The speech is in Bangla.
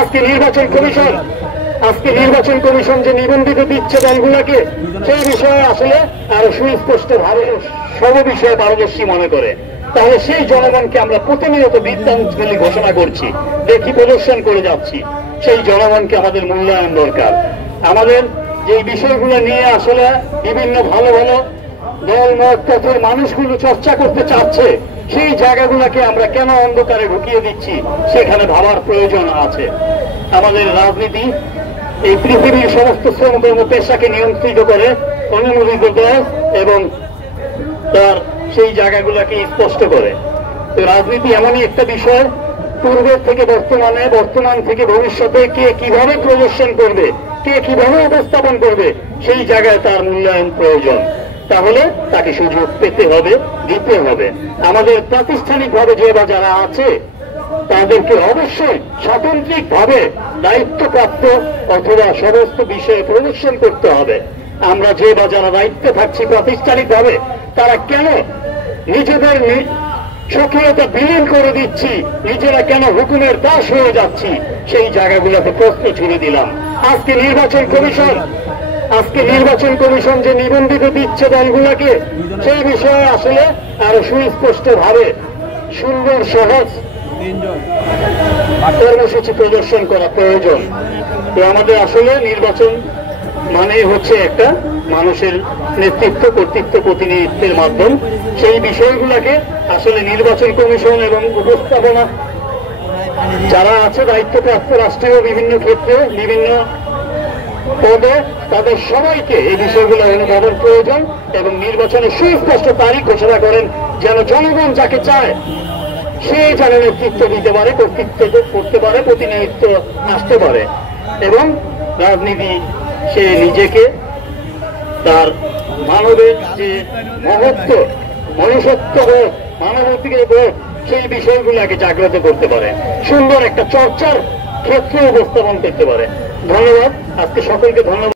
আজকে নির্বাচন কমিশন যে নিবন্ধিত দিচ্ছে দলগুলোকে সেই বিষয়ে আসলে আরো সুস্পষ্ট ভাবে সব বিষয়ে পারদর্শী মনে করে, তাহলে সেই জনগণকে আমরা প্রতিনিয়ত বিদ্যাঞ্জলি ঘোষণা করছি, দেখি প্রদর্শন করে যাচ্ছি, সেই জনগণকে আমাদের মূল্যায়ন দরকার। আমাদের যে বিষয়গুলো নিয়ে আসলে বিভিন্ন ভালো ভালো দল মত পথের মানুষগুলো চর্চা করতে চাচ্ছে, সেই জায়গাগুলোকে আমরা কেন অন্ধকারে ঢুকিয়ে দিচ্ছি সেখানে ভাবার প্রয়োজন আছে। আমাদের রাজনীতি এই পৃথিবীর সমস্ত শ্রমকর্ম পেশাকে নিয়ন্ত্রিত করে অনুমোদিত দল এবং তার সেই জায়গাগুলোকে স্পষ্ট করে। তো রাজনীতি এমনই একটা বিষয়, পূর্বের থেকে বর্তমানে, বর্তমান থেকে ভবিষ্যতে কে কিভাবে প্রদর্শন করবে, কে কিভাবে উপস্থাপন করবে, সেই জায়গায় তার মূল্যায়ন প্রয়োজন। তাহলে তাকে সুযোগ পেতে হবে, দিতে হবে। আমাদের প্রাতিষ্ঠানিকভাবে যে বা যারা আছে তাদেরকে অবশ্যই স্বাতন্ত্রিকভাবে দায়িত্বপ্রাপ্ত অথবা সমস্ত বিষয়ে প্রদর্শন করতে হবে। আমরা যে বা যারা দায়িত্বে থাকছি প্রাতিষ্ঠানিকভাবে, তারা কেন নিজেদের সক্রিয়তা বিলীন করে দিচ্ছি, নিজেরা কেন হুকুমের দাস হয়ে যাচ্ছি, সেই জায়গাগুলোতে প্রশ্ন ছুড়ে দিলাম। আজকে নির্বাচন কমিশন যে নিবন্ধিত দিচ্ছে দলগুলোকে সেই বিষয়ে আসলে আরো সুস্পষ্ট ভাবে সুন্দর সহজ কর্মসূচি প্রদর্শন করা প্রয়োজন। তো আমাদের আসলে নির্বাচন মানে হচ্ছে একটা মানুষের নেতৃত্ব, কর্তৃত্ব, প্রতিনিধিত্বের মাধ্যম। সেই বিষয়গুলোকে আসলে নির্বাচন কমিশন এবং উপস্থাপনা যারা আছে দায়িত্বপ্রাপ্ত রাষ্ট্রীয় বিভিন্ন ক্ষেত্রে বিভিন্ন পদে, তাদের সবাইকে এই বিষয়গুলো অনুধাবন প্রয়োজন এবং নির্বাচনের সুস্পষ্ট তারিখ ঘোষণা করেন, যেন জনগণ যাকে চায় সে যেন নেতৃত্ব দিতে পারে, কর্তৃত্ব করতে পারে, প্রতিনিধিত্ব আসতে পারে এবং রাজনীতি সে নিজেকে তার মানবের যে মহত্ব, মনুষ্যত্ব বোধ, মানবাধিকার বোধ, সেই বিষয়গুলোকে জাগ্রত করতে পারে, সুন্দর একটা চর্চার ক্ষেত্রে উপস্থাপন করতে পারে। ধন্যবাদ, আজকে সকলকে ধন্যবাদ।